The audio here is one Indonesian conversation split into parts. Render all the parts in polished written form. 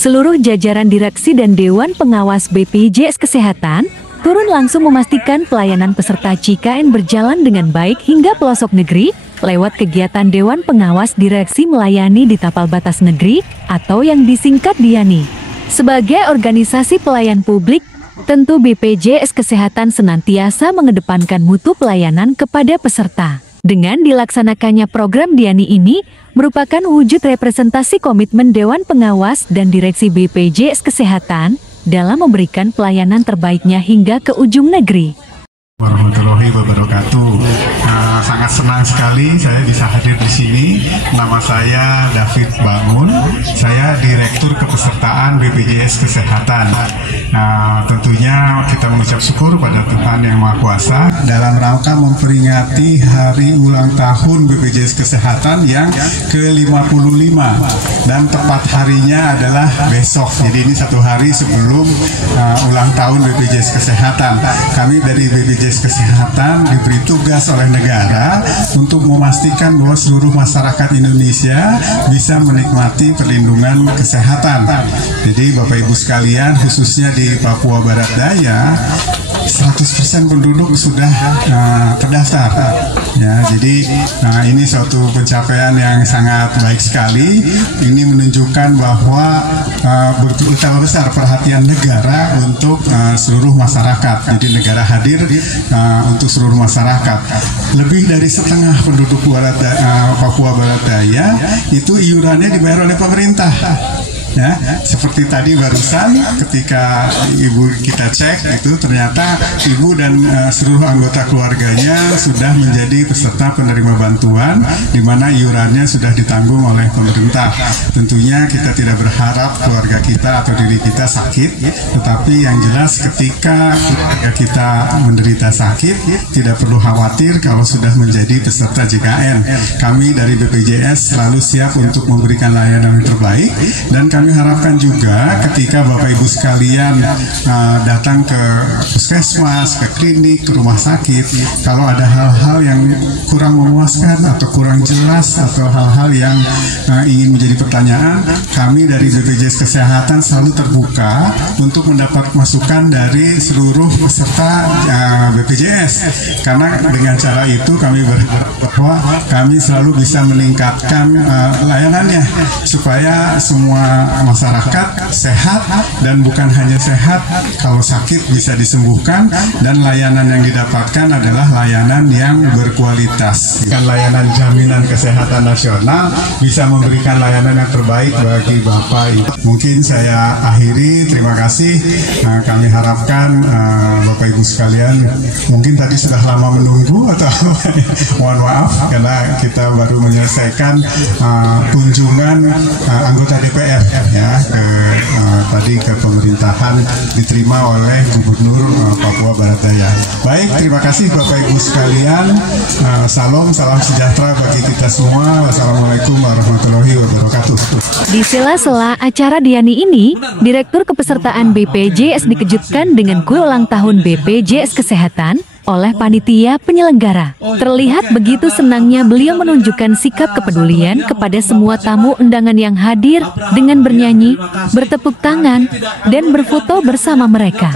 Seluruh jajaran direksi dan Dewan Pengawas BPJS Kesehatan turun langsung memastikan pelayanan peserta JKN berjalan dengan baik hingga pelosok negeri lewat kegiatan Dewan Pengawas Direksi Melayani di Tapal Batas Negeri atau yang disingkat DIANI. Sebagai organisasi pelayan publik, tentu BPJS Kesehatan senantiasa mengedepankan mutu pelayanan kepada peserta. Dengan dilaksanakannya program DIANI ini merupakan wujud representasi komitmen Dewan Pengawas dan Direksi BPJS Kesehatan dalam memberikan pelayanan terbaiknya hingga ke ujung negeri. Warahmatullahi wabarakatuh. Sangat senang sekali saya bisa hadir di sini. Nama saya David Bangun. Saya Direktur Kepesertaan BPJS Kesehatan. Tentunya kita mengucap syukur pada Tuhan Yang Maha Kuasa dalam rangka memperingati hari ulang tahun BPJS Kesehatan yang ke-55 dan tepat harinya adalah besok. Jadi ini satu hari sebelum ulang tahun BPJS Kesehatan. Kami dari BPJS Kesehatan diberi tugas oleh negara untuk memastikan bahwa seluruh masyarakat Indonesia bisa menikmati perlindungan kesehatan. Jadi Bapak Ibu sekalian, khususnya di Papua Barat Daya, 100% penduduk sudah terdaftar. Ya, jadi ini suatu pencapaian yang sangat baik sekali. Ini menunjukkan bahwa betapa besar perhatian negara untuk seluruh masyarakat. Jadi negara hadir untuk seluruh masyarakat. Lebih dari setengah penduduk Papua Barat Daya itu iurannya dibayar oleh pemerintah. Ya, seperti tadi barusan ketika ibu kita cek itu ternyata ibu dan seluruh anggota keluarganya sudah menjadi peserta penerima bantuan di mana iurannya sudah ditanggung oleh pemerintah. Tentunya kita tidak berharap keluarga kita atau diri kita sakit, tetapi yang jelas ketika keluarga kita menderita sakit tidak perlu khawatir kalau sudah menjadi peserta JKN. Kami dari BPJS selalu siap untuk memberikan layanan yang terbaik, dan kami harapkan juga ketika Bapak Ibu sekalian datang ke puskesmas, ke klinik, ke rumah sakit, kalau ada hal-hal yang kurang memuaskan atau kurang jelas atau hal-hal yang ingin menjadi pertanyaan, kami dari BPJS Kesehatan selalu terbuka untuk mendapat masukan dari seluruh peserta BPJS, karena dengan cara itu kami berharap bahwa kami selalu bisa meningkatkan layanannya supaya semua masyarakat sehat, dan bukan hanya sehat, kalau sakit bisa disembuhkan, dan layanan yang didapatkan adalah layanan yang berkualitas. Layanan jaminan kesehatan nasional bisa memberikan layanan yang terbaik bagi Bapak Ibu. Mungkin saya akhiri, terima kasih. Kami harapkan Bapak Ibu sekalian, mungkin tadi sudah lama menunggu atau mohon maaf karena kita baru menyelesaikan kunjungan anggota DPR ya tadi ke pemerintahan diterima oleh Gubernur Papua Barat Daya. Baik, terima kasih Bapak Ibu sekalian. Salam sejahtera bagi kita semua. Wassalamualaikum warahmatullahi wabarakatuh. Di sela-sela acara DIANI ini, Direktur Kepesertaan BPJS dikejutkan dengan kue ulang tahun BPJS Kesehatan oleh panitia penyelenggara. Terlihat begitu senangnya beliau menunjukkan sikap kepedulian kepada semua tamu undangan yang hadir dengan bernyanyi, bertepuk tangan, dan berfoto bersama mereka.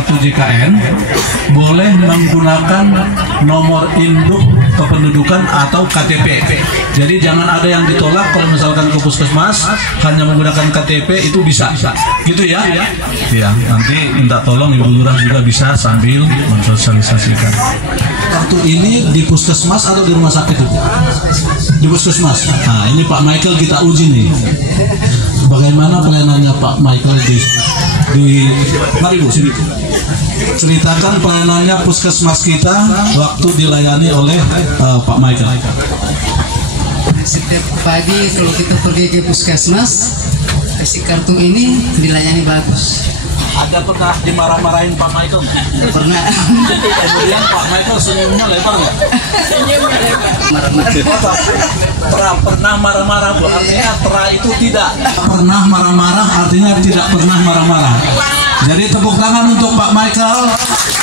kartu JKN boleh menggunakan nomor induk kependudukan atau KTP. Jadi jangan ada yang ditolak kalau misalkan ke puskesmas hanya menggunakan KTP, itu bisa. Gitu ya? Ya, nanti minta tolong Ibu Lurah juga bisa sambil mensosialisasikan. Kartu ini di puskesmas atau di rumah sakit itu? Di puskesmas. Nah, ini Pak Michael kita uji nih. Bagaimana pelayanannya Pak Michael di mari Bu sini. Ceritakan pelayanannya puskesmas kita waktu dilayani oleh Pak Michael. Setiap pagi kalau kita pergi ke puskesmas, si kartu ini dilayani bagus. Ada pernah dimarah-marahin Pak Michael? Pernah. Kemudian Pak Michael senyumnya lebar nggak? Senyumnya lebar. Marah-marah. Pernah marah-marah Bu, artinya pernah itu tidak. Pernah marah-marah artinya tidak pernah marah-marah. Jadi tepuk tangan untuk Pak Michael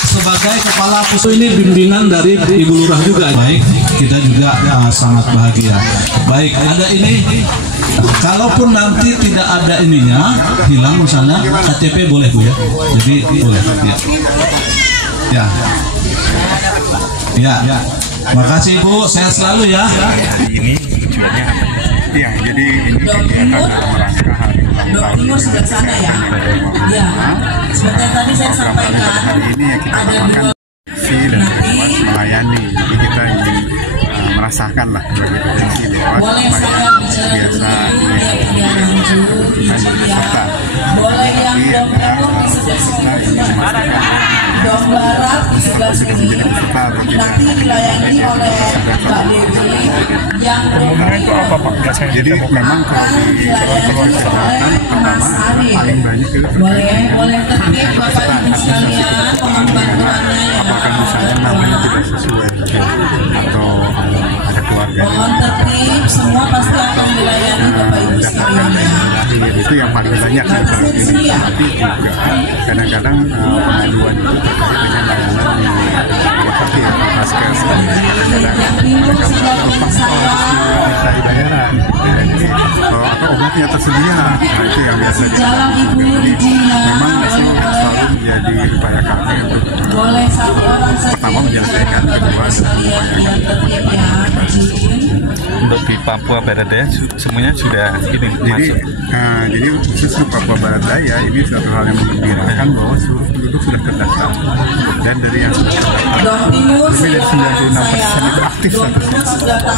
sebagai kepala puskesmas. Ini bimbingan dari Ibu Lurah juga. Baik, kita juga sangat bahagia. Baik, ada ini. Kalaupun nanti tidak ada ininya, hilang misalnya, KTP boleh Bu ya. Jadi boleh. Ya. Ya. Makasih Bu, sehat selalu ya. Ini tujuannya apa? Iya, jadi ini kegiatan dalam rangka hari ulang tahun Timur sebelah sana ya. Ya. Seperti yang tadi saya sampaikan. Hari ini ya kita namakan si dan lewat melayani. Jadi kita ingin merasakan lah sebagai potensi lewat biasa peserta. Boleh yang dom timur di sebelah sini. Dom barat di sebelah sini. Nanti dilayani oleh Mbak Dewi yang itu apa Pak? Jadi memang kalau di kesehatan pertama paling banyak itu boleh tertib Bapak Ibu sekalian, mohon bantuannya ya. apakah misalnya namanya tidak sesuai atau ada keluarga Mohon tertib, semua pasti akan dilayani Bapak Ibu sekalian ya. itu yang paling banyak tapi juga kadang-kadang pengaduan itu terkait dengan layanan di seperti ya Paskes Yang timur sebelah kiri saya. dari bayaran atau obatnya tersedia itu yang biasa Jalan Ibu izinnya. memang itu selalu menjadi upaya kami untuk Boleh satu orang saja. pertama menyelesaikan kedua Sekalian yang tertib ya. Izin. Untuk di Papua Barat Daya semuanya sudah ini masuk. Jadi khusus untuk Papua Barat Daya ini suatu hal yang menggembirakan bahwa seluruh penduduk sudah terdaftar dan dari yang sudah terdaftar Dom timur lebih dari 96% itu aktif statusnya.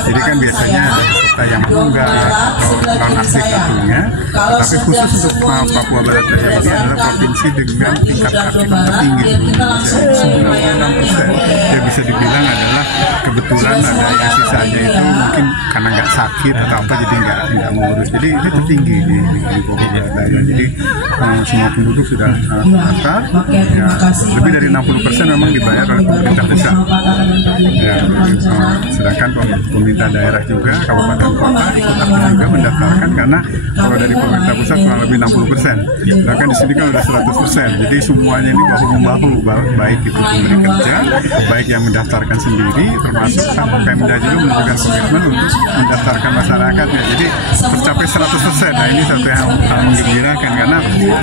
Jadi kan biasanya ada peserta yang enggak non aktif tentunya, tapi khusus untuk Papua Barat Daya ini adalah provinsi dengan tingkat aktif tertinggi di Indonesia 96%. Ya bisa dibilang adalah kebetulan ada yang sisanya itu mungkin karena nggak sakit atau apa jadi nggak ngurus. Jadi itu tertinggi di Papua Barat Daya. Jadi semua penduduk sudah terdaftar. Ya, lebih dari 60% memang dibayar oleh pemerintah pusat. Ya, sedangkan pemerintah daerah juga kabupaten kota ikut aktif juga mendaftarkan karena kalau dari pemerintah pusat kurang lebih 60%. Sedangkan di sini kan udah 100%. Jadi semuanya ini bahu-membahu, baik itu pemberi kerja, baik yang mendaftarkan sendiri, termasuk Pemda juga menunjukkan komitmen untuk mendaftarkan masyarakatnya. Jadi tercapai 100%. Nah ini satu yang menggembirakan karena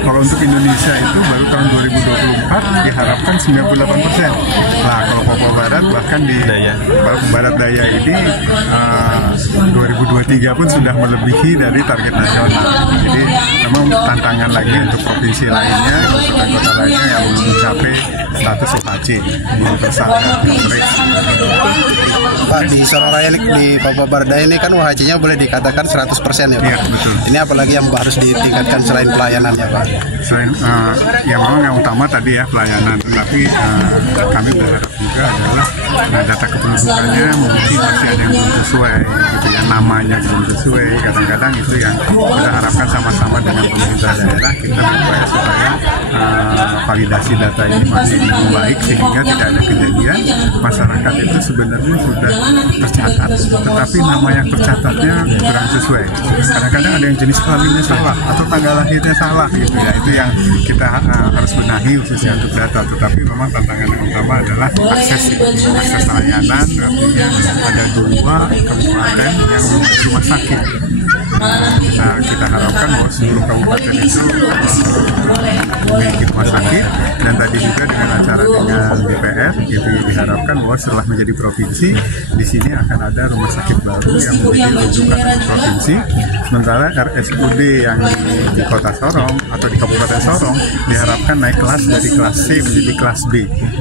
kalau untuk Indonesia itu baru tahun 2024 diharapkan 98%. Nah kalau Papua Barat bahkan di Papua Barat Daya ini 2023 pun sudah melebihi dari target nasional. Jadi memang tantangan lagi untuk provinsi lainnya, kota lainnya yang belum mencapai status UHC, belum tersandar coverage. Pak, di Soraya di Papua Barat Daya ini kan UHC-nya boleh dikatakan 100% ya Pak? Iya, betul. Ini apalagi yang harus ditingkatkan selain pelayanannya Pak? Selain yang memang yang utama tadi ya pelayanan, tapi kami berharap juga adalah data kependudukannya mungkin masih ada yang belum sesuai, gitu ya, namanya belum sesuai. Kadang-kadang itu yang kita harapkan sama-sama dengan pemerintah daerah kita berupaya supaya validasi data ini masih baik sehingga tidak ada kejadian masyarakat itu sebenarnya sudah tercatat, tetapi nama yang tercatatnya kurang sesuai. Kadang-kadang ada yang jenis kelaminnya salah atau tanggal lahirnya salah gitu ya. Itu yang kita harus benahi khususnya untuk data. Tetapi memang tantangan yang utama adalah akses layanan. Artinya ada 2 kabupaten yang rumah sakit. Kita harapkan bahwa seluruh kabupaten itu memiliki rumah sakit, dan tadi juga dengan acara dengan DPR itu diharapkan bahwa setelah menjadi provinsi di sini akan ada rumah sakit baru yang menjadi rujukan provinsi. Sementara RSUD yang di Kota Sorong atau di Kabupaten Sorong diharapkan naik kelas dari kelas C menjadi kelas B.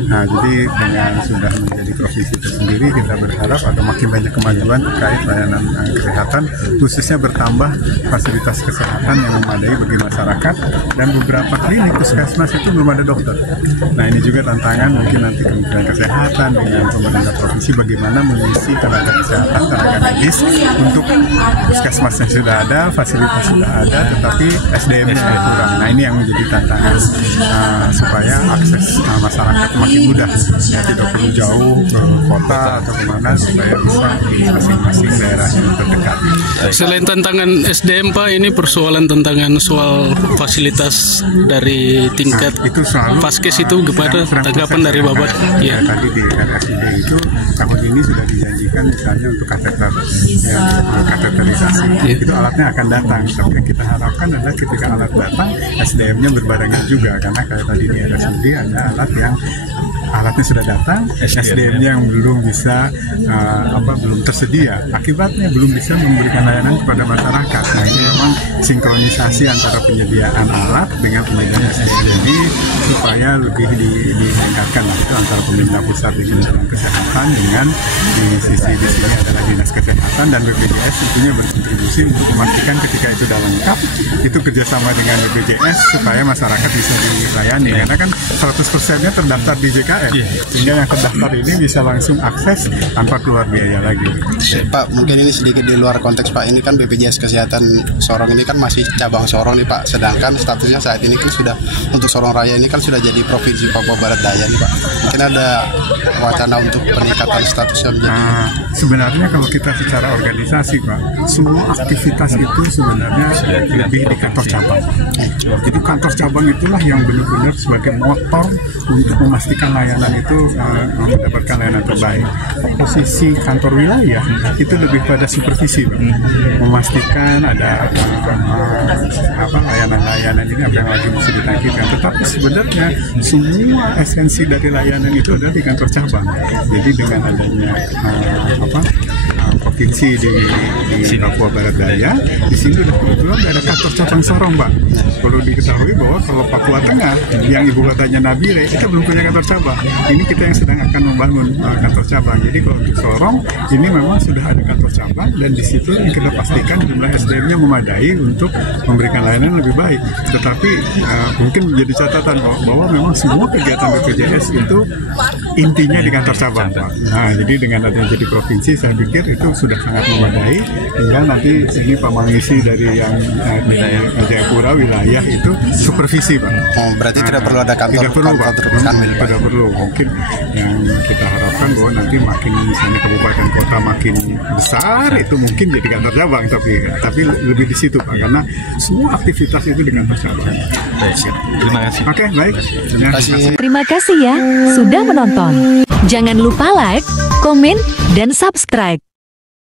Nah, jadi dengan sudah menjadi provinsi tersendiri, kita berharap ada makin banyak kemajuan terkait layanan kesehatan, khususnya bertambah fasilitas kesehatan yang memadai bagi masyarakat, dan beberapa klinik puskesmas itu belum ada dokter. Nah, ini juga tantangan mungkin nanti Kementerian Kesehatan dengan pemerintah provinsi bagaimana mengisi tenaga kesehatan, tenaga medis untuk puskesmas yang sudah ada, fasilitas sudah ada, tetapi SDM-nya kurang. Nah, ini yang menjadi tantangan supaya akses masyarakat makin mudah, ya, tidak perlu jauh ke kota atau kemana, supaya bisa di masing-masing daerah yang terdekat. Selain tantangan SDM, Pak, ini persoalan tantangan soal fasilitas dari tingkat itu selalu Vaskes itu gimana tanggapan dari Bapak? Ya, tadi di RSUD itu tahun ini sudah dijanjikan misalnya untuk kateter, ya, kateterisasi. Itu alatnya akan datang, tapi yang kita harapkan adalah ketika alat datang, SDM-nya berbarengan juga, karena kayak tadi di RSUD ada alat yang alatnya sudah datang, SDM-nya yang belum bisa belum tersedia, akibatnya belum bisa memberikan layanan kepada masyarakat. Nah, ini memang sinkronisasi antara penyediaan alat dengan penyediaan SDM ini supaya lebih ditingkatkan lah, itu antara pemerintah pusat di Kementerian Kesehatan dengan di sini adalah Dinas Kesehatan, dan BPJS tentunya berkontribusi untuk memastikan ketika itu sudah lengkap, itu kerjasama dengan BPJS supaya masyarakat bisa dilayani, karena kan 100%-nya terdaftar di JKN, sehingga yang terdaftar ini bisa langsung akses tanpa keluar biaya lagi. Pak, mungkin ini sedikit di luar konteks, Pak. Ini kan BPJS Kesehatan Sorong ini kan masih cabang Sorong nih, Pak. Sedangkan statusnya saat ini kan sudah untuk Sorong Raya ini kan sudah jadi Provinsi Papua Barat Daya nih, Pak. Mungkin ada wacana untuk peningkatan statusnya menjadi... Sebenarnya kalau kita secara organisasi, Pak, semua aktivitas itu sebenarnya lebih di kantor cabang. Jadi kantor cabang itulah yang benar-benar sebagai motor untuk memastikan layanan itu mendapatkan layanan terbaik. Posisi kantor wilayah itu lebih pada supervisi, Pak. Memastikan ada layanan-layanan ini apa yang lagi mesti ditangkipkan. Tetapi sebenarnya semua esensi dari layanan itu ada di kantor cabang. Jadi dengan adanya provinsi di Papua Barat Daya, di sini sudah kebetulan ada kantor cabang Sorong, Pak. Perlu diketahui bahwa kalau Papua Tengah yang ibu kotanya Nabire, kita belum punya kantor cabang. Ini kita yang sedang akan membangun kantor cabang. Jadi kalau untuk Sorong ini memang sudah ada kantor cabang, dan di situ kita pastikan jumlah SDM-nya memadai untuk memberikan layanan lebih baik. Tetapi mungkin menjadi catatan bahwa memang semua kegiatan BPJS itu intinya di kantor cabang, Pak. Nah, jadi dengan adanya jadi provinsi, saya pikir itu sudah sangat memadai. Tinggal nanti ini Pak Mangisi dari yang di Jayapura wilayah itu supervisi, Pak. Oh, berarti tidak perlu ada kantor. Tidak perlu, Pak. Tidak perlu. Mungkin yang kita harapkan bahwa nanti makin misalnya kabupaten kota makin besar, itu mungkin jadi kantor cabang, tapi lebih di situ, Pak, karena semua aktivitas itu di kantor cabang. Terima kasih. Oke, baik. Terima kasih ya sudah menonton. Jangan lupa like, komen, dan subscribe.